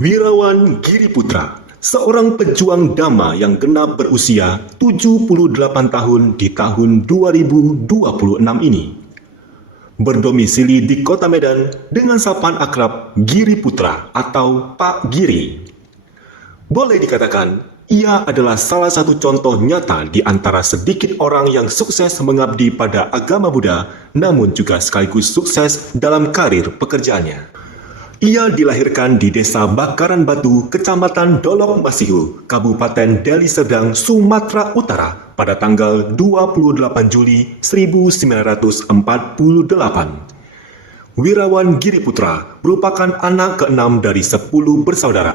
Wirawan Giri Putra, seorang pejuang Dhamma yang genap berusia 78 tahun di tahun 2026 ini. Berdomisili di Kota Medan dengan sapaan akrab Giri Putra atau Pak Giri. Boleh dikatakan, ia adalah salah satu contoh nyata di antara sedikit orang yang sukses mengabdi pada agama Buddha, namun juga sekaligus sukses dalam karir pekerjaannya. Ia dilahirkan di Desa Bakaran Batu, Kecamatan Dolok Masihu, Kabupaten Deli Serdang, Sumatera Utara pada tanggal 28 Juli 1948. Wirawan Giri Putra merupakan anak ke-6 dari 10 bersaudara.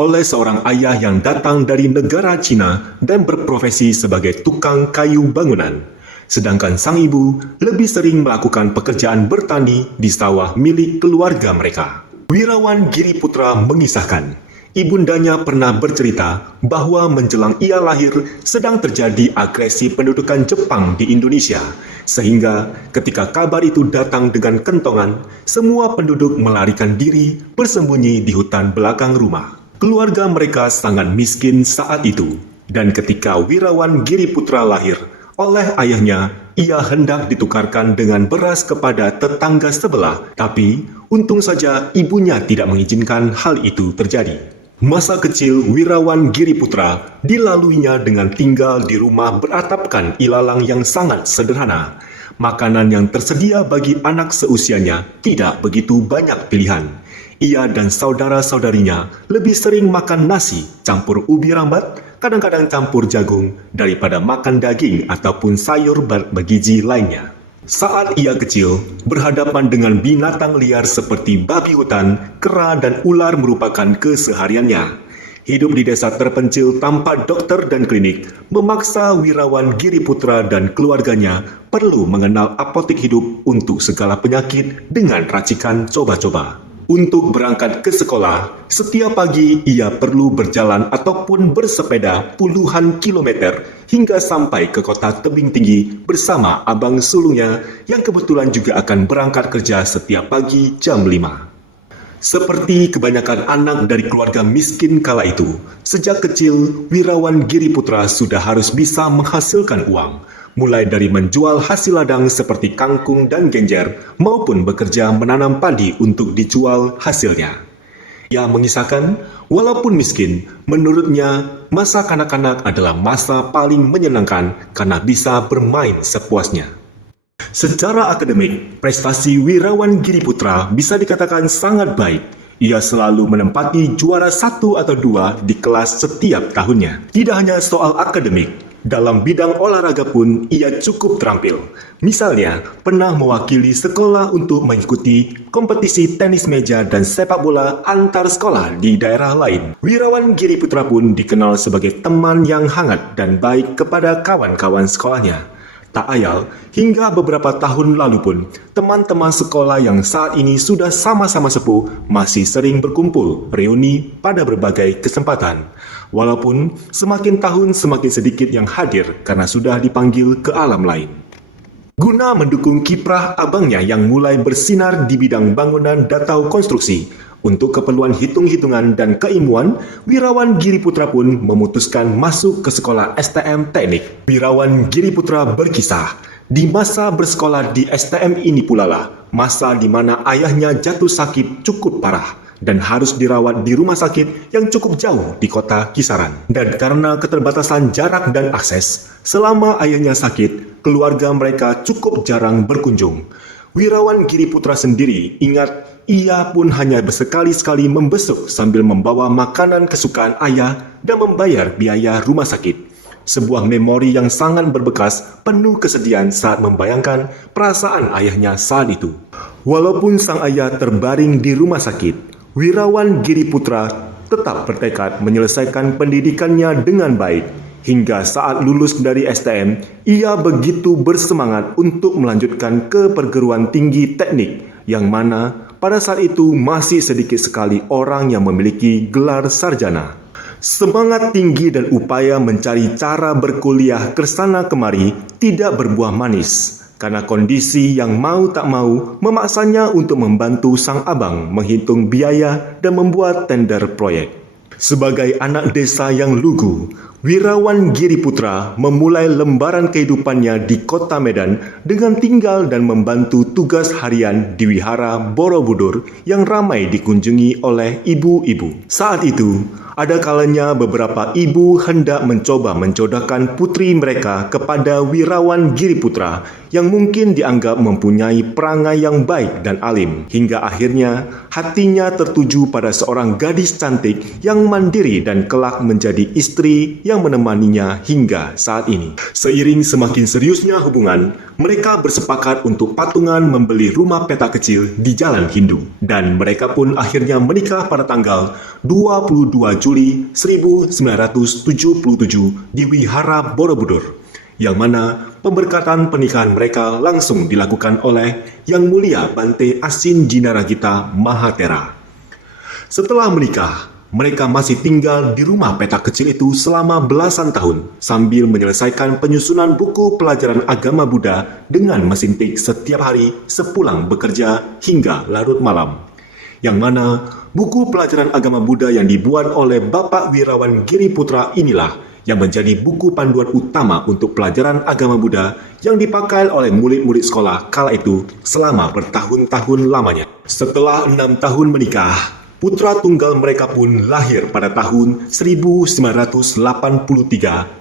Oleh seorang ayah yang datang dari negara Cina dan berprofesi sebagai tukang kayu bangunan. Sedangkan sang ibu lebih sering melakukan pekerjaan bertani di sawah milik keluarga mereka. Wirawan Giri Putra mengisahkan, ibundanya pernah bercerita bahwa menjelang ia lahir sedang terjadi agresi pendudukan Jepang di Indonesia, sehingga ketika kabar itu datang dengan kentongan, semua penduduk melarikan diri bersembunyi di hutan belakang rumah. Keluarga mereka sangat miskin saat itu, dan ketika Wirawan Giri Putra lahir, oleh ayahnya, ia hendak ditukarkan dengan beras kepada tetangga sebelah, tapi untung saja ibunya tidak mengizinkan hal itu terjadi. Masa kecil Wirawan Giri Putra dilaluinya dengan tinggal di rumah beratapkan ilalang yang sangat sederhana. Makanan yang tersedia bagi anak seusianya tidak begitu banyak pilihan. Ia dan saudara-saudarinya lebih sering makan nasi campur ubi rambat, kadang-kadang campur jagung, daripada makan daging ataupun sayur bergizi lainnya. Saat ia kecil, berhadapan dengan binatang liar seperti babi hutan, kera, dan ular merupakan kesehariannya. Hidup di desa terpencil tanpa dokter dan klinik memaksa Wirawan Giri Putra dan keluarganya perlu mengenal apotek hidup untuk segala penyakit dengan racikan coba-coba. Untuk berangkat ke sekolah, setiap pagi ia perlu berjalan ataupun bersepeda puluhan kilometer hingga sampai ke kota tebing tinggi bersama abang sulungnya yang kebetulan juga akan berangkat kerja setiap pagi jam 5. Seperti kebanyakan anak dari keluarga miskin kala itu, sejak kecil Wirawan Giri Putra sudah harus bisa menghasilkan uang, mulai dari menjual hasil ladang seperti kangkung dan genjer, maupun bekerja menanam padi untuk dijual hasilnya. Ia mengisahkan, walaupun miskin, menurutnya masa kanak-kanak adalah masa paling menyenangkan karena bisa bermain sepuasnya. Secara akademik, prestasi Wirawan Giri Putra bisa dikatakan sangat baik. Ia selalu menempati juara 1 atau 2 di kelas setiap tahunnya. Tidak hanya soal akademik, dalam bidang olahraga pun ia cukup terampil. Misalnya, pernah mewakili sekolah untuk mengikuti kompetisi tenis meja dan sepak bola antar sekolah di daerah lain. Wirawan Giri Putra pun dikenal sebagai teman yang hangat dan baik kepada kawan-kawan sekolahnya. Tak ayal, hingga beberapa tahun lalu pun, teman-teman sekolah yang saat ini sudah sama-sama sepuh masih sering berkumpul, reuni pada berbagai kesempatan. Walaupun semakin tahun semakin sedikit yang hadir karena sudah dipanggil ke alam lain. Guna mendukung kiprah abangnya yang mulai bersinar di bidang bangunan atau konstruksi, untuk keperluan hitung-hitungan dan keilmuan, Wirawan Giri Putra pun memutuskan masuk ke sekolah STM Teknik. Wirawan Giri Putra berkisah, di masa bersekolah di STM ini pula lah, masa di mana ayahnya jatuh sakit cukup parah dan harus dirawat di rumah sakit yang cukup jauh di kota Kisaran. Dan karena keterbatasan jarak dan akses, selama ayahnya sakit, keluarga mereka cukup jarang berkunjung. Wirawan Giri Putra sendiri ingat ia pun hanya bersekali-sekali membesuk sambil membawa makanan kesukaan ayah dan membayar biaya rumah sakit. Sebuah memori yang sangat berbekas, penuh kesedihan saat membayangkan perasaan ayahnya saat itu. Walaupun sang ayah terbaring di rumah sakit, Wirawan Giri Putra tetap bertekad menyelesaikan pendidikannya dengan baik. Hingga saat lulus dari STM, ia begitu bersemangat untuk melanjutkan ke perguruan tinggi teknik, yang mana pada saat itu masih sedikit sekali orang yang memiliki gelar sarjana. Semangat tinggi dan upaya mencari cara berkuliah kesana kemari tidak berbuah manis. karena kondisi yang mau tak mau memaksanya untuk membantu sang abang menghitung biaya dan membuat tender proyek. Sebagai anak desa yang lugu, Wirawan Giri Putra memulai lembaran kehidupannya di kota Medan dengan tinggal dan membantu tugas harian di Wihara Borobudur yang ramai dikunjungi oleh ibu-ibu. Saat itu, ada kalanya beberapa ibu hendak mencoba menjodohkan putri mereka kepada Wirawan Giri Putra yang mungkin dianggap mempunyai perangai yang baik dan alim. Hingga akhirnya hatinya tertuju pada seorang gadis cantik yang mandiri dan kelak menjadi istri yang menemaninya hingga saat ini. Seiring semakin seriusnya hubungan, mereka bersepakat untuk patungan membeli rumah petak kecil di Jalan Hindu. Dan mereka pun akhirnya menikah pada tanggal 22 Juli 1977 di Wihara Borobudur, yang mana pemberkatan pernikahan mereka langsung dilakukan oleh Yang Mulia Bante Asin Jinaragita Mahatera. Setelah menikah, mereka masih tinggal di rumah petak kecil itu selama belasan tahun sambil menyelesaikan penyusunan buku pelajaran agama Buddha dengan mesin tik setiap hari sepulang bekerja hingga larut malam. Yang mana buku pelajaran agama Buddha yang dibuat oleh Bapak Wirawan Giri Putra inilah yang menjadi buku panduan utama untuk pelajaran agama Buddha yang dipakai oleh murid-murid sekolah kala itu selama bertahun-tahun lamanya. Setelah 6 tahun menikah, putra tunggal mereka pun lahir pada tahun 1983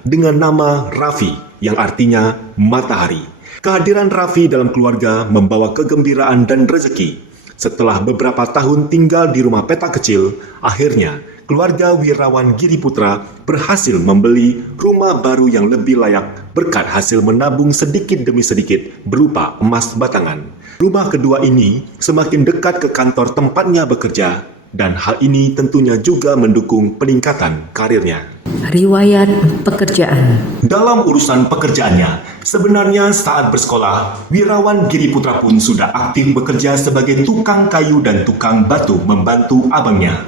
dengan nama Raffi yang artinya matahari. Kehadiran Raffi dalam keluarga membawa kegembiraan dan rezeki. Setelah beberapa tahun tinggal di rumah petak kecil, akhirnya keluarga Wirawan Giri Putra berhasil membeli rumah baru yang lebih layak berkat hasil menabung sedikit demi sedikit berupa emas batangan. Rumah kedua ini semakin dekat ke kantor tempatnya bekerja, dan hal ini tentunya juga mendukung peningkatan karirnya. Riwayat pekerjaan. Dalam urusan pekerjaannya, sebenarnya saat bersekolah, Wirawan Giri Putra pun sudah aktif bekerja sebagai tukang kayu dan tukang batu membantu abangnya.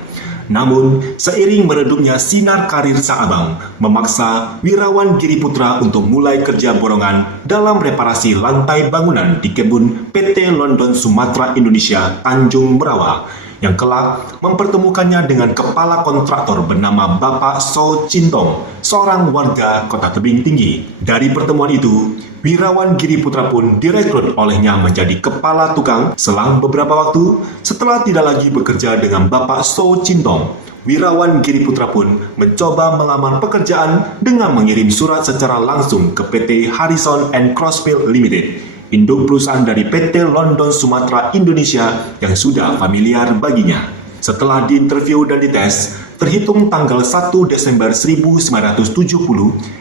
Namun, seiring meredupnya sinar karir sang abang, memaksa Wirawan Giri Putra untuk mulai kerja borongan dalam reparasi lantai bangunan di kebun PT London Sumatera Indonesia Tanjung Merawa, yang kelak mempertemukannya dengan kepala kontraktor bernama Bapak So Cintong, seorang warga Kota Tebing Tinggi. Dari pertemuan itu, Wirawan Giri Putra pun direkrut olehnya menjadi kepala tukang. Selang beberapa waktu, setelah tidak lagi bekerja dengan Bapak So Cintong, Wirawan Giri Putra pun mencoba melamar pekerjaan dengan mengirim surat secara langsung ke PT Harrison and Crossfield Limited, induk perusahaan dari PT London Sumatera Indonesia yang sudah familiar baginya. Setelah diinterview dan dites, terhitung tanggal 1 Desember 1970,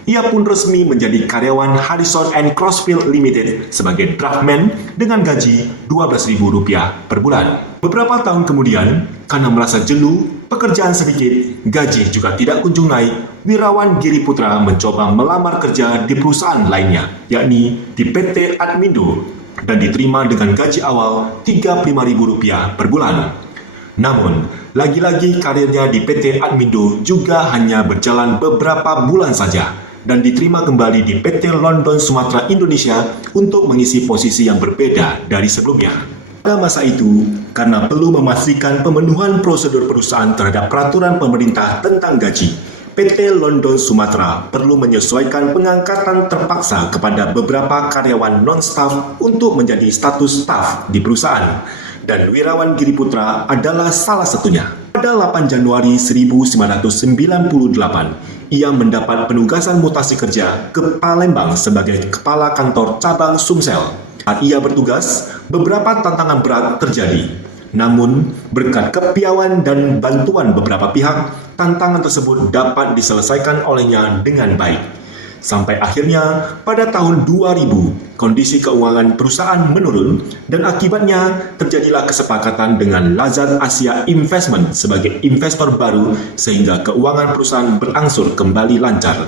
ia pun resmi menjadi karyawan Harrison and Crossfield Limited sebagai draftman dengan gaji Rp12.000 per bulan. Beberapa tahun kemudian, karena merasa jenuh, pekerjaan sedikit, gaji juga tidak kunjung naik, Wirawan Giri Putra mencoba melamar kerja di perusahaan lainnya, yakni di PT Admindo, dan diterima dengan gaji awal Rp35.000 per bulan. Namun, lagi-lagi karirnya di PT Admindo juga hanya berjalan beberapa bulan saja dan diterima kembali di PT London Sumatera Indonesia untuk mengisi posisi yang berbeda dari sebelumnya. Pada masa itu, karena perlu memastikan pemenuhan prosedur perusahaan terhadap peraturan pemerintah tentang gaji, PT London Sumatera perlu menyesuaikan pengangkatan terpaksa kepada beberapa karyawan non-staff untuk menjadi status staff di perusahaan. Dan Wirawan Giri Putra adalah salah satunya. Pada 8 Januari 1998, ia mendapat penugasan mutasi kerja ke Palembang sebagai Kepala Kantor Cabang Sumsel. Saat ia bertugas, beberapa tantangan berat terjadi. Namun, berkat kepiawaian dan bantuan beberapa pihak, tantangan tersebut dapat diselesaikan olehnya dengan baik. Sampai akhirnya pada tahun 2000, kondisi keuangan perusahaan menurun dan akibatnya terjadilah kesepakatan dengan Lazard Asia Investment sebagai investor baru sehingga keuangan perusahaan berangsur kembali lancar.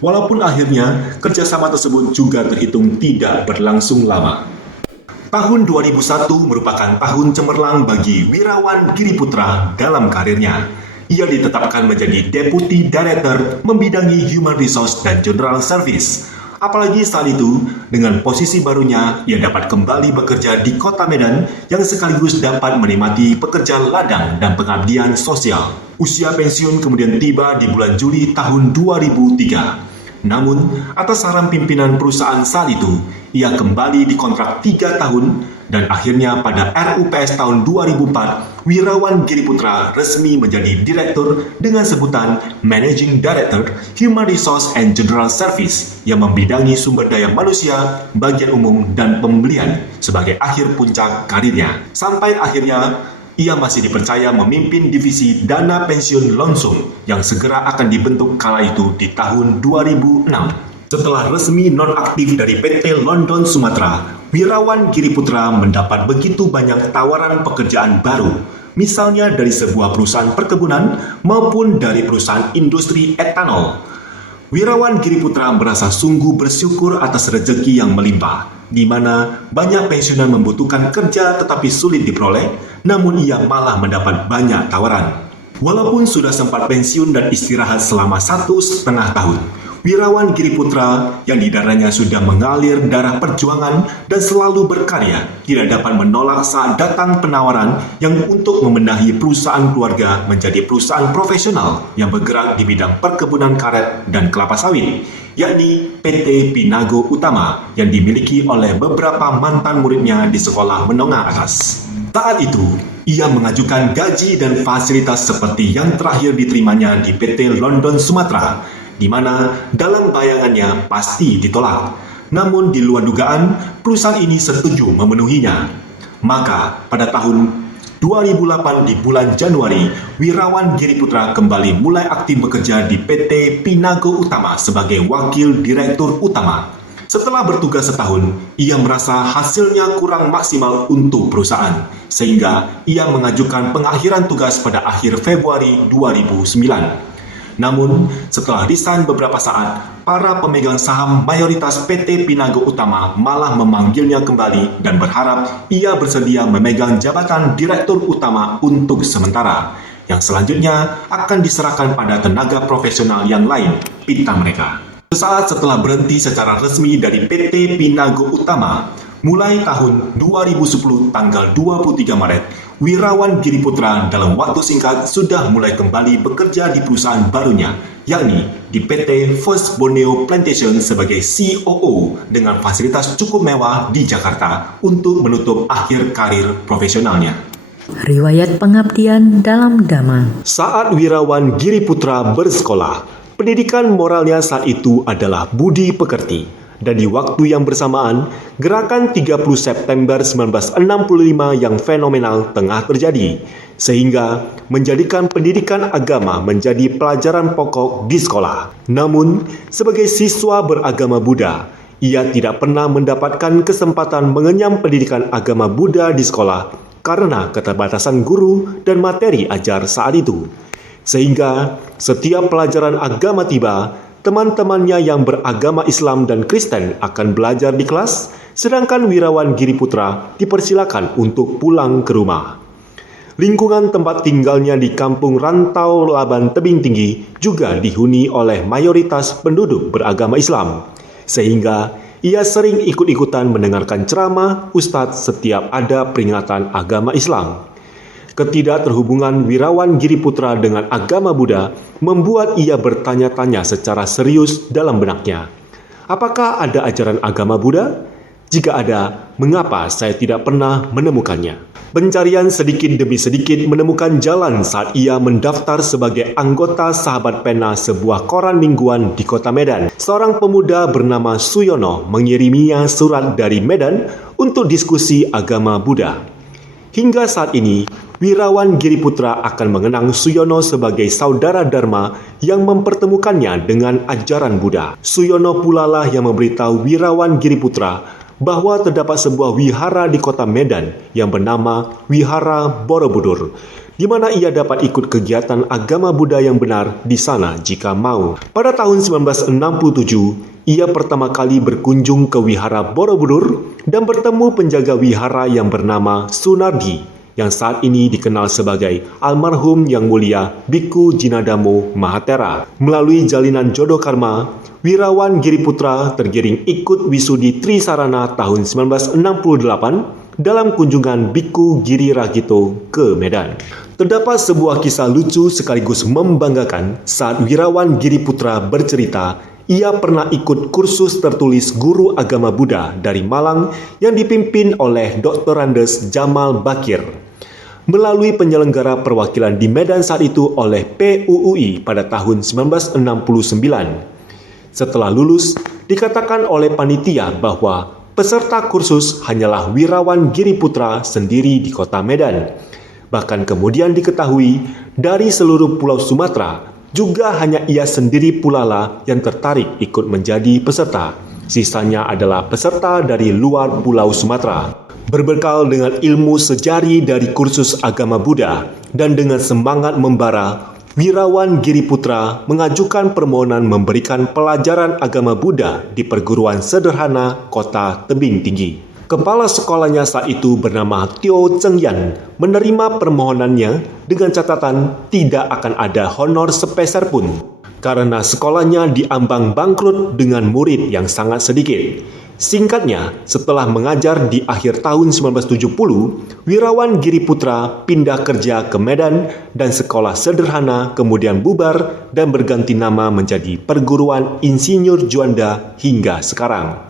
Walaupun akhirnya kerjasama tersebut juga terhitung tidak berlangsung lama. Tahun 2001 merupakan tahun cemerlang bagi Wirawan Giri Putra dalam karirnya. Ia ditetapkan menjadi Deputy Director membidangi Human Resource dan General Service. Apalagi saat itu, dengan posisi barunya, ia dapat kembali bekerja di kota Medan yang sekaligus dapat menikmati pekerjaan ladang dan pengabdian sosial. Usia pensiun kemudian tiba di bulan Juli tahun 2003. Namun, atas saran pimpinan perusahaan saat itu, ia kembali dikontrak 3 tahun dan akhirnya pada RUPS tahun 2004, Wirawan Giri Putra resmi menjadi direktur dengan sebutan Managing Director Human Resource and General Service yang membidangi sumber daya manusia, bagian umum, dan pembelian sebagai akhir puncak karirnya. Sampai akhirnya, ia masih dipercaya memimpin divisi dana pensiun Lonsum yang segera akan dibentuk kala itu di tahun 2006. Setelah resmi nonaktif dari PT London Sumatera, Wirawan Giri Putra mendapat begitu banyak tawaran pekerjaan baru, misalnya dari sebuah perusahaan perkebunan maupun dari perusahaan industri etanol. Wirawan Giri Putra merasa sungguh bersyukur atas rezeki yang melimpah, di mana banyak pensiunan membutuhkan kerja tetapi sulit diperoleh, namun ia malah mendapat banyak tawaran. Walaupun sudah sempat pensiun dan istirahat selama 1,5 tahun, Wirawan Giri Putra yang di darahnya sudah mengalir darah perjuangan dan selalu berkarya tidak dapat menolak saat datang penawaran yang untuk membenahi perusahaan keluarga menjadi perusahaan profesional yang bergerak di bidang perkebunan karet dan kelapa sawit, yakni PT Pinago Utama yang dimiliki oleh beberapa mantan muridnya di sekolah menengah atas. Saat itu, ia mengajukan gaji dan fasilitas seperti yang terakhir diterimanya di PT London Sumatera, di mana dalam bayangannya pasti ditolak. Namun di luar dugaan, perusahaan ini setuju memenuhinya. Maka pada tahun 2008 di bulan Januari, Wirawan Giri Putra kembali mulai aktif bekerja di PT Pinago Utama sebagai Wakil Direktur Utama. Setelah bertugas setahun, ia merasa hasilnya kurang maksimal untuk perusahaan, sehingga ia mengajukan pengakhiran tugas pada akhir Februari 2009. Namun, setelah resign beberapa saat, para pemegang saham mayoritas PT Pinago Utama malah memanggilnya kembali dan berharap ia bersedia memegang jabatan Direktur Utama untuk sementara, yang selanjutnya akan diserahkan pada tenaga profesional yang lain, pinta mereka. Sesaat setelah berhenti secara resmi dari PT Pinago Utama, mulai tahun 2010 tanggal 23 Maret, Wirawan Giri Putra dalam waktu singkat sudah mulai kembali bekerja di perusahaan barunya, yakni di PT First Borneo Plantation sebagai COO dengan fasilitas cukup mewah di Jakarta untuk menutup akhir karir profesionalnya. Riwayat pengabdian dalam Dhamma. Saat Wirawan Giri Putra bersekolah, pendidikan moralnya saat itu adalah budi pekerti. Dan di waktu yang bersamaan, gerakan 30 September 1965 yang fenomenal tengah terjadi, sehingga menjadikan pendidikan agama menjadi pelajaran pokok di sekolah. Namun, sebagai siswa beragama Buddha, ia tidak pernah mendapatkan kesempatan mengenyam pendidikan agama Buddha di sekolah karena keterbatasan guru dan materi ajar saat itu. Sehingga setiap pelajaran agama tiba, teman-temannya yang beragama Islam dan Kristen akan belajar di kelas, sedangkan Wirawan Giri Putra dipersilakan untuk pulang ke rumah. Lingkungan tempat tinggalnya di kampung rantau Laban Tebing Tinggi juga dihuni oleh mayoritas penduduk beragama Islam, sehingga ia sering ikut-ikutan mendengarkan ceramah ustadz setiap ada peringatan agama Islam. Ketidakterhubungan Wirawan Giri Putra dengan agama Buddha membuat ia bertanya-tanya secara serius dalam benaknya. Apakah ada ajaran agama Buddha? Jika ada, mengapa saya tidak pernah menemukannya? Pencarian sedikit demi sedikit menemukan jalan saat ia mendaftar sebagai anggota Sahabat Pena, sebuah koran mingguan di kota Medan. Seorang pemuda bernama Suyono mengiriminya surat dari Medan untuk diskusi agama Buddha. Hingga saat ini, Wirawan Giri Putra akan mengenang Suyono sebagai saudara Dharma yang mempertemukannya dengan ajaran Buddha. Suyono pula lah yang memberitahu Wirawan Giri Putra bahwa terdapat sebuah wihara di kota Medan yang bernama Wihara Borobudur, di mana ia dapat ikut kegiatan agama Buddha yang benar di sana jika mau. Pada tahun 1967, ia pertama kali berkunjung ke Wihara Borobudur dan bertemu penjaga wihara yang bernama Sunardi yang saat ini dikenal sebagai almarhum Yang Mulia Biku Jinadamo Mahatera. Melalui jalinan jodoh karma, Wirawan Giriputra tergiring ikut Wisudi Trisarana tahun 1968 dalam kunjungan Biku Giri Ragito ke Medan. Terdapat sebuah kisah lucu sekaligus membanggakan saat Wirawan Giriputra bercerita ia pernah ikut kursus tertulis guru agama Buddha dari Malang yang dipimpin oleh Dr. Andes Jamal Bakir melalui penyelenggara perwakilan di Medan saat itu oleh PUUI pada tahun 1969. Setelah lulus, dikatakan oleh panitia bahwa peserta kursus hanyalah Wirawan Giriputra sendiri di kota Medan. Bahkan kemudian diketahui dari seluruh pulau Sumatera, juga hanya ia sendiri pula lah yang tertarik ikut menjadi peserta. Sisanya adalah peserta dari luar pulau Sumatera. Berbekal dengan ilmu sejari dari kursus agama Buddha dan dengan semangat membara, Wirawan Giriputra mengajukan permohonan memberikan pelajaran agama Buddha di perguruan sederhana kota tebing tinggi. Kepala sekolahnya saat itu bernama Tio Cheng Yan menerima permohonannya dengan catatan tidak akan ada honor sepeser pun karena sekolahnya diambang bangkrut dengan murid yang sangat sedikit. Singkatnya, setelah mengajar di akhir tahun 1970, Wirawan Giriputra pindah kerja ke Medan dan sekolah sederhana kemudian bubar dan berganti nama menjadi Perguruan Insinyur Juanda hingga sekarang.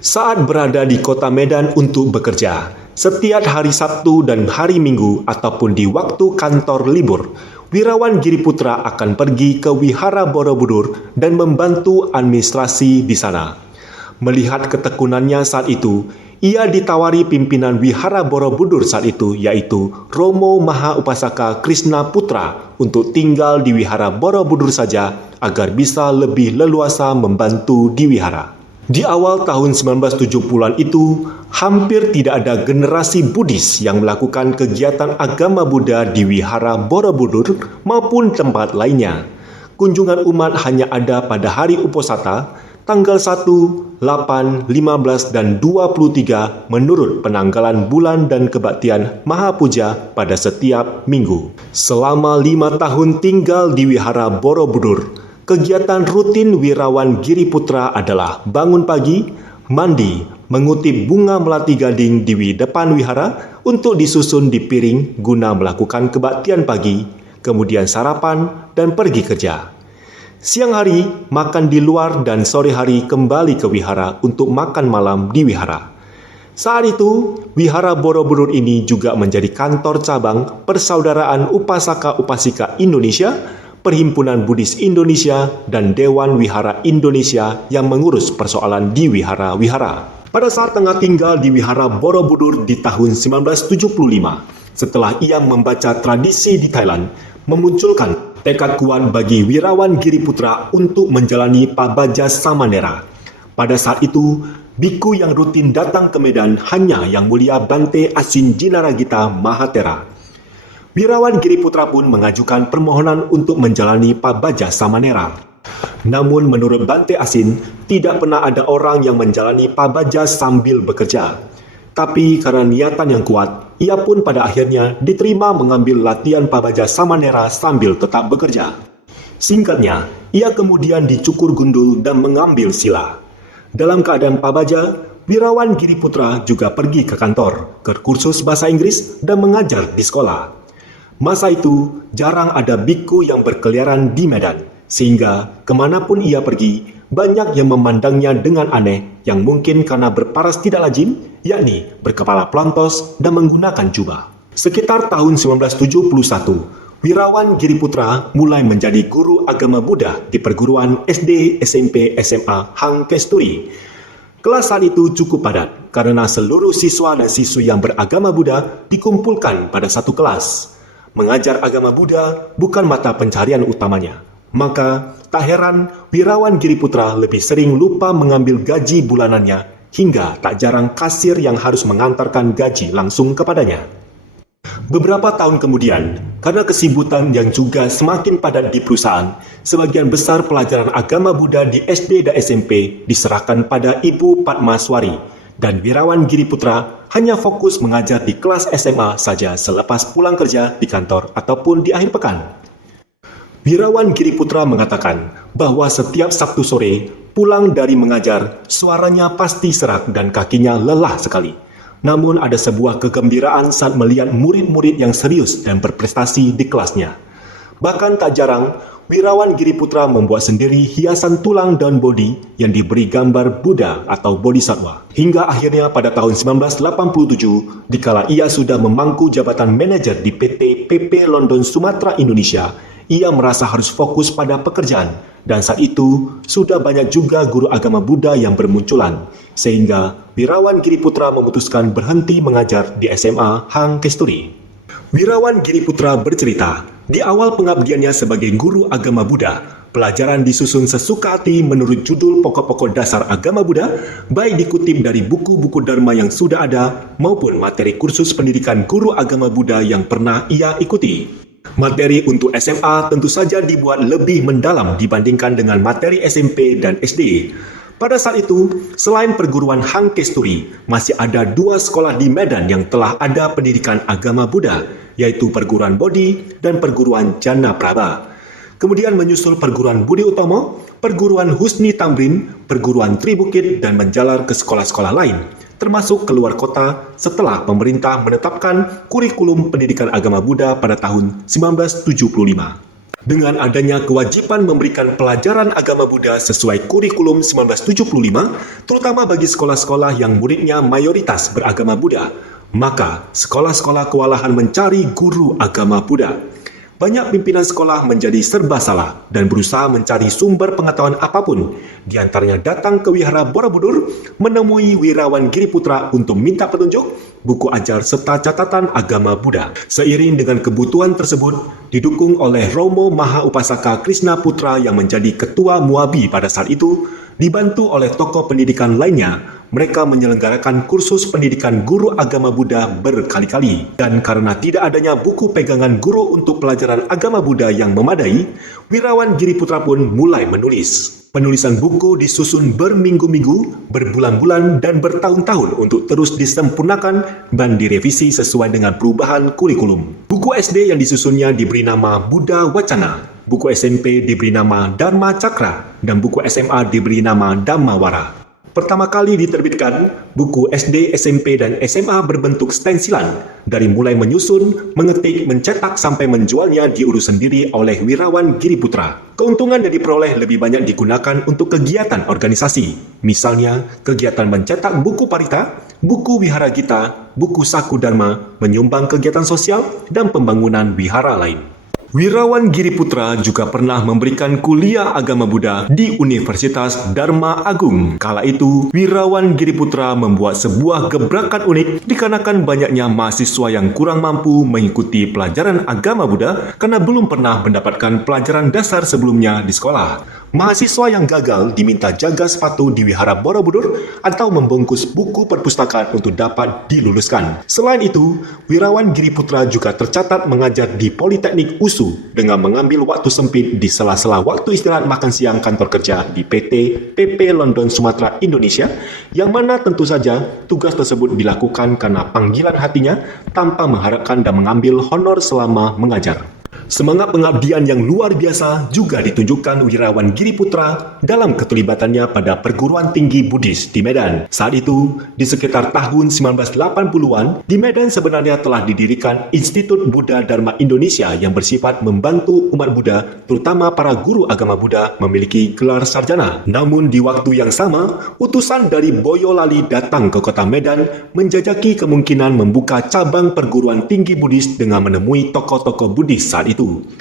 Saat berada di kota Medan untuk bekerja, setiap hari Sabtu dan hari Minggu ataupun di waktu kantor libur, Wirawan Giriputra akan pergi ke Wihara Borobudur dan membantu administrasi di sana. Melihat ketekunannya saat itu, ia ditawari pimpinan Wihara Borobudur saat itu yaitu Romo Maha Upasaka Krishna Putra untuk tinggal di Wihara Borobudur saja agar bisa lebih leluasa membantu di wihara. Di awal tahun 1970-an itu, hampir tidak ada generasi Buddhis yang melakukan kegiatan agama Buddha di Wihara Borobudur maupun tempat lainnya. Kunjungan umat hanya ada pada hari Uposatha, tanggal 1, 8, 15, dan 23 menurut penanggalan bulan dan kebaktian Maha Puja pada setiap minggu. Selama 5 tahun tinggal di Wihara Borobudur, kegiatan rutin Wirawan Giriputra adalah bangun pagi, mandi, mengutip bunga melati gading di depan wihara untuk disusun di piring guna melakukan kebaktian pagi, kemudian sarapan dan pergi kerja. Siang hari, makan di luar dan sore hari kembali ke wihara untuk makan malam di wihara. Saat itu, Wihara Borobudur ini juga menjadi kantor cabang Persaudaraan Upasaka-Upasika Indonesia, Perhimpunan Buddhis Indonesia, dan Dewan Wihara Indonesia yang mengurus persoalan di wihara-wihara. Pada saat tengah tinggal di Wihara Borobudur di tahun 1975, setelah ia membaca tradisi di Thailand, memunculkan tekad kuat bagi Wirawan Giriputra untuk menjalani Pabaja Samanera. Pada saat itu, biku yang rutin datang ke Medan hanya Yang Mulia Bante Asin Jinaragita Mahatera. Wirawan Giriputra pun mengajukan permohonan untuk menjalani Pabaja Samanera. Namun menurut Bante Asin, tidak pernah ada orang yang menjalani Pabaja sambil bekerja. Tapi karena niatan yang kuat, ia pun pada akhirnya diterima mengambil latihan Pabaja Samanera sambil tetap bekerja. Singkatnya, ia kemudian dicukur gundul dan mengambil sila. Dalam keadaan Pabaja, Wirawan Giriputra juga pergi ke kantor, ke kursus bahasa Inggris dan mengajar di sekolah. Masa itu, jarang ada biku yang berkeliaran di Medan, sehingga kemanapun ia pergi, banyak yang memandangnya dengan aneh yang mungkin karena berparas tidak lazim, yakni berkepala pelontos dan menggunakan jubah. Sekitar tahun 1971, Wirawan Giriputra mulai menjadi guru agama Buddha di perguruan SD, SMP, SMA Hang Kesturi. Kelas saat itu cukup padat karena seluruh siswa dan siswi yang beragama Buddha dikumpulkan pada satu kelas. Mengajar agama Buddha bukan mata pencarian utamanya. Maka, tak heran Wirawan Giriputra lebih sering lupa mengambil gaji bulanannya hingga tak jarang kasir yang harus mengantarkan gaji langsung kepadanya. Beberapa tahun kemudian, karena kesibukan yang juga semakin padat di perusahaan, sebagian besar pelajaran agama Buddha di SD dan SMP diserahkan pada Ibu Padmaswari dan Wirawan Giri Putra hanya fokus mengajar di kelas SMA saja selepas pulang kerja di kantor ataupun di akhir pekan. Wirawan Giri Putra mengatakan bahwa setiap Sabtu sore pulang dari mengajar, suaranya pasti serak dan kakinya lelah sekali. Namun ada sebuah kegembiraan saat melihat murid-murid yang serius dan berprestasi di kelasnya. Bahkan tak jarang, Wirawan Giri Putra membuat sendiri hiasan tulang dan bodi yang diberi gambar Buddha atau Bodhisattva. Hingga akhirnya pada tahun 1987, dikala ia sudah memangku jabatan manajer di PT PP London Sumatera Indonesia, ia merasa harus fokus pada pekerjaan, dan saat itu sudah banyak juga guru agama Buddha yang bermunculan, sehingga Wirawan Giri Putra memutuskan berhenti mengajar di SMA Hang Kesturi. Wirawan Giri Putra bercerita, di awal pengabdiannya sebagai guru agama Buddha, pelajaran disusun sesuka hati menurut judul pokok-pokok dasar agama Buddha, baik dikutip dari buku-buku Dharma yang sudah ada, maupun materi kursus pendidikan guru agama Buddha yang pernah ia ikuti. Materi untuk SMA tentu saja dibuat lebih mendalam dibandingkan dengan materi SMP dan SD. Pada saat itu, selain perguruan Hang Kesturi, masih ada 2 sekolah di Medan yang telah ada pendidikan agama Buddha, yaitu perguruan Bodhi dan perguruan Jana Prabha. Kemudian menyusul perguruan Budi Utomo, perguruan Husni Tamrin, perguruan Tribukit dan menjalar ke sekolah-sekolah lain, termasuk keluar kota setelah pemerintah menetapkan kurikulum pendidikan agama Buddha pada tahun 1975. Dengan adanya kewajiban memberikan pelajaran agama Buddha sesuai kurikulum 1975, terutama bagi sekolah-sekolah yang muridnya mayoritas beragama Buddha, maka sekolah-sekolah kewalahan mencari guru agama Buddha. Banyak pimpinan sekolah menjadi serba salah dan berusaha mencari sumber pengetahuan apapun, di antaranya datang ke Wihara Borobudur, menemui Wirawan Giri Putra untuk minta petunjuk, buku ajar serta catatan agama Buddha. Seiring dengan kebutuhan tersebut, didukung oleh Romo Maha Upasaka Krishna Putra yang menjadi ketua Muabi pada saat itu, dibantu oleh tokoh pendidikan lainnya, mereka menyelenggarakan kursus pendidikan guru agama Buddha berkali-kali. Dan karena tidak adanya buku pegangan guru untuk pelajaran agama Buddha yang memadai, Wirawan Giri Putra pun mulai menulis. Penulisan buku disusun berminggu-minggu, berbulan-bulan, dan bertahun-tahun untuk terus disempurnakan dan direvisi sesuai dengan perubahan kurikulum. Buku SD yang disusunnya diberi nama Buddha Wacana, buku SMP diberi nama Dharma Cakra, dan buku SMA diberi nama Dhammawara. Pertama kali diterbitkan, buku SD, SMP, dan SMA berbentuk stensilan, dari mulai menyusun, mengetik, mencetak, sampai menjualnya diurus sendiri oleh Wirawan Giri Putra. Keuntungan yang diperoleh lebih banyak digunakan untuk kegiatan organisasi, misalnya kegiatan mencetak buku Parita, buku Wihara Gita, buku Saku Dharma, menyumbang kegiatan sosial, dan pembangunan wihara lain. Wirawan Giri Putra juga pernah memberikan kuliah agama Buddha di Universitas Dharma Agung. Kala itu, Wirawan Giri Putra membuat sebuah gebrakan unik dikarenakan banyaknya mahasiswa yang kurang mampu mengikuti pelajaran agama Buddha karena belum pernah mendapatkan pelajaran dasar sebelumnya di sekolah. Mahasiswa yang gagal diminta jaga sepatu di Wihara Borobudur atau membungkus buku perpustakaan untuk dapat diluluskan. Selain itu, Wirawan Giri Putra juga tercatat mengajar di Politeknik USU dengan mengambil waktu sempit di sela-sela waktu istirahat makan siang kantor kerja di PT PP London Sumatera Indonesia, yang mana tentu saja tugas tersebut dilakukan karena panggilan hatinya tanpa mengharapkan dan mengambil honor selama mengajar. Semangat pengabdian yang luar biasa juga ditunjukkan Wirawan Giri Putra dalam keterlibatannya pada perguruan tinggi Buddhis di Medan. Saat itu, di sekitar tahun 1980-an, di Medan sebenarnya telah didirikan Institut Buddha Dharma Indonesia yang bersifat membantu umat Buddha, terutama para guru agama Buddha, memiliki gelar sarjana. Namun di waktu yang sama, utusan dari Boyolali datang ke kota Medan menjajaki kemungkinan membuka cabang perguruan tinggi Buddhis dengan menemui tokoh-tokoh Buddhis saat itu.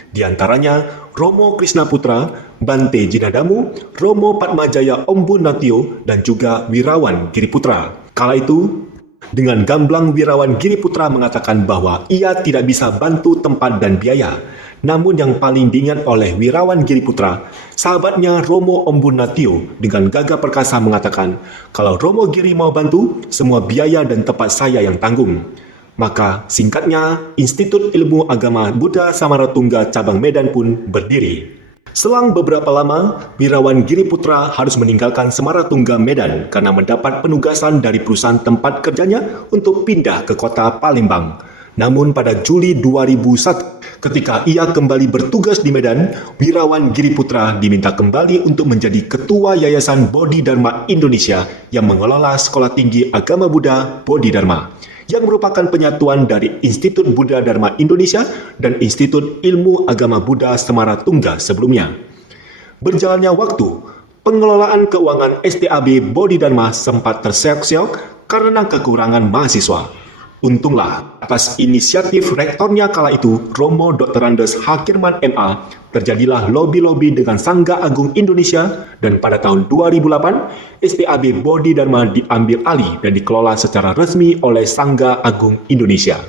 Di antaranya Romo Krishna Putra, Bante Jinadamu, Romo Padmajaya Ombunatio, dan juga Wirawan Giri Putra. Kala itu, dengan gamblang Wirawan Giri Putra mengatakan bahwa ia tidak bisa bantu tempat dan biaya. Namun yang paling diingat oleh Wirawan Giri Putra, sahabatnya Romo Ombunatio dengan gagah perkasa mengatakan, kalau Romo Giri mau bantu, semua biaya dan tempat saya yang tanggung. Maka singkatnya, Institut Ilmu Agama Buddha Samaratungga Cabang Medan pun berdiri. Selang beberapa lama, Wirawan Giri Putra harus meninggalkan Semaratungga Medan karena mendapat penugasan dari perusahaan tempat kerjanya untuk pindah ke kota Palembang. Namun pada Juli 2001, ketika ia kembali bertugas di Medan, Wirawan Giri Putra diminta kembali untuk menjadi Ketua Yayasan Bodhidharma Indonesia yang mengelola Sekolah Tinggi Agama Buddha Bodhidharma, yang merupakan penyatuan dari Institut Buddha Dharma Indonesia dan Institut Ilmu Agama Buddha Semaratungga sebelumnya. Berjalannya waktu, pengelolaan keuangan STAB Bodhidharma sempat terseok-seok karena kekurangan mahasiswa. Untunglah, atas inisiatif rektornya kala itu, Romo Dr. Andes Hakirman MA, terjadilah lobi-lobi dengan Sangga Agung Indonesia dan pada tahun 2008, STAB Bodhidharma diambil alih dan dikelola secara resmi oleh Sangga Agung Indonesia.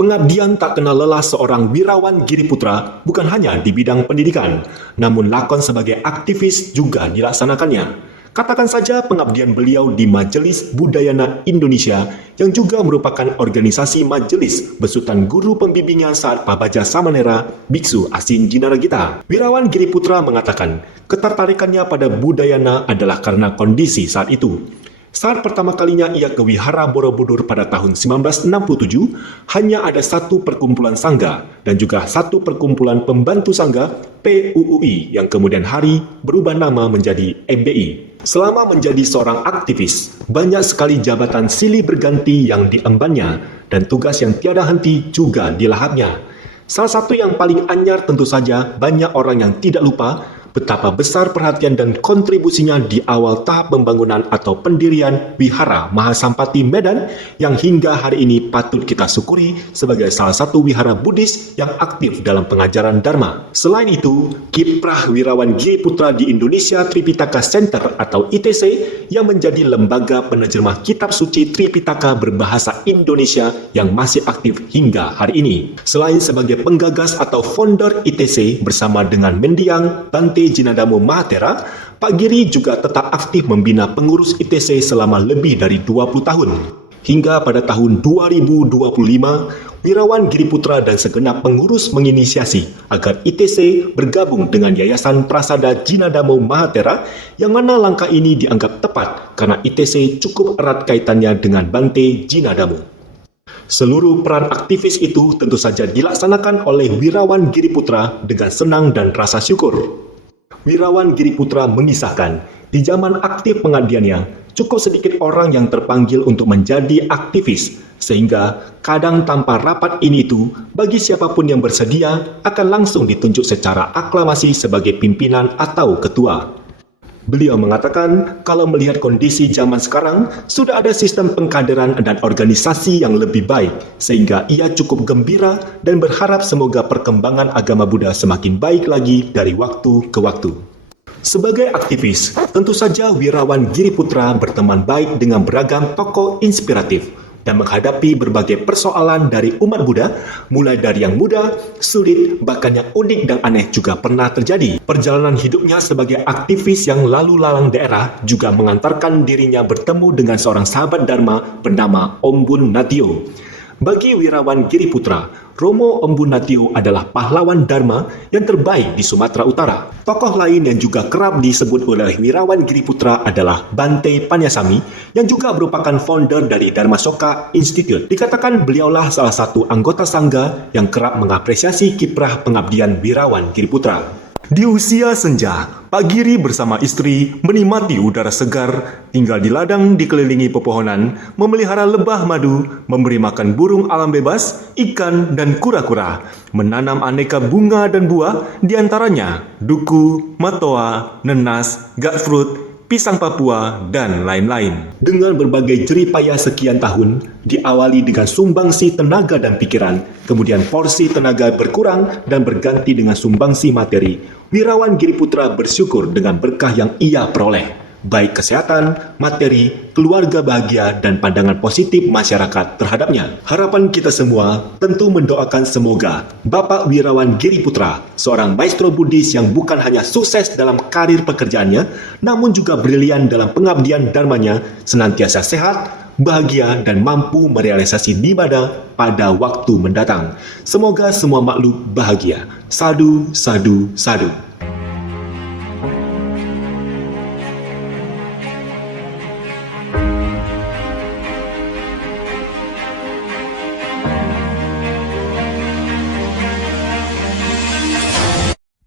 Pengabdian tak kenal lelah seorang Wirawan Giri Putra bukan hanya di bidang pendidikan, namun lakon sebagai aktivis juga dilaksanakannya. Katakan saja pengabdian beliau di Majelis Budayana Indonesia yang juga merupakan organisasi majelis besutan guru pembimbingnya saat Pabaja Samanera, Biksu Asin Jinaragita. Wirawan Giri Putra mengatakan ketertarikannya pada Budayana adalah karena kondisi saat itu. Saat pertama kalinya ia ke Wihara Borobudur pada tahun 1967, hanya ada satu perkumpulan sangga dan juga satu perkumpulan pembantu sangga PUUI yang kemudian hari berubah nama menjadi MBI. Selama menjadi seorang aktivis, banyak sekali jabatan silih berganti yang diembannya dan tugas yang tiada henti juga dilahapnya. Salah satu yang paling anyar tentu saja banyak orang yang tidak lupa betapa besar perhatian dan kontribusinya di awal tahap pembangunan atau pendirian Wihara Mahasampati Medan yang hingga hari ini patut kita syukuri sebagai salah satu wihara Buddhis yang aktif dalam pengajaran Dharma. Selain itu, kiprah Wirawan Giri Putra di Indonesia Tripitaka Center atau ITC yang menjadi lembaga penerjemah kitab suci Tripitaka berbahasa Indonesia yang masih aktif hingga hari ini. Selain sebagai penggagas atau founder ITC bersama dengan Mendiang Bante Jinadamu Mahatera, Pak Giri juga tetap aktif membina pengurus ITC selama lebih dari 20 tahun. Hingga pada tahun 2025, Wirawan Giri Putra dan segenap pengurus menginisiasi agar ITC bergabung dengan Yayasan Prasada Jinadamu Mahatera, yang mana langkah ini dianggap tepat karena ITC cukup erat kaitannya dengan Bante Jinadamu. Seluruh peran aktivis itu tentu saja dilaksanakan oleh Wirawan Giri Putra dengan senang dan rasa syukur. Wirawan Giri Putra mengisahkan, di zaman aktif pengabdiannya, cukup sedikit orang yang terpanggil untuk menjadi aktivis, sehingga kadang tanpa rapat ini itu, bagi siapapun yang bersedia akan langsung ditunjuk secara aklamasi sebagai pimpinan atau ketua. Beliau mengatakan kalau melihat kondisi zaman sekarang, sudah ada sistem pengkaderan dan organisasi yang lebih baik, sehingga ia cukup gembira dan berharap semoga perkembangan agama Buddha semakin baik lagi dari waktu ke waktu. Sebagai aktivis, tentu saja Wirawan Giri Putra berteman baik dengan beragam tokoh inspiratif dan menghadapi berbagai persoalan dari umat Buddha, mulai dari yang mudah, sulit, bahkan yang unik dan aneh juga pernah terjadi. Perjalanan hidupnya sebagai aktivis yang lalu lalang daerah juga mengantarkan dirinya bertemu dengan seorang sahabat Dharma bernama Ombun Natio. Bagi Wirawan Giri Putra, Romo Ombun Natio adalah pahlawan Dharma yang terbaik di Sumatera Utara. Tokoh lain yang juga kerap disebut oleh Wirawan Giri Putra adalah Bante Panyasami yang juga merupakan founder dari Dharmasoka Institute. Dikatakan beliaulah salah satu anggota sangga yang kerap mengapresiasi kiprah pengabdian Wirawan Giri Putra. Di usia senja, Pak Giri bersama istri menikmati udara segar, tinggal di ladang dikelilingi pepohonan, memelihara lebah madu, memberi makan burung alam bebas, ikan, dan kura-kura, menanam aneka bunga dan buah, diantaranya duku, matoa, nenas, gakfruit, pisang Papua, dan lain-lain. Dengan berbagai jeripaya sekian tahun, diawali dengan sumbangsi tenaga dan pikiran, kemudian porsi tenaga berkurang dan berganti dengan sumbangsi materi. Wirawan Giri Putra bersyukur dengan berkah yang ia peroleh, baik kesehatan, materi, keluarga bahagia, dan pandangan positif masyarakat terhadapnya. Harapan kita semua tentu mendoakan semoga Bapak Wirawan Giri Putra, seorang maestro Buddhis yang bukan hanya sukses dalam karir pekerjaannya, namun juga brilian dalam pengabdian dharmanya, senantiasa sehat, bahagia, dan mampu merealisasi nibbana pada waktu mendatang. Semoga semua makhluk bahagia. Sadu, sadu, sadu.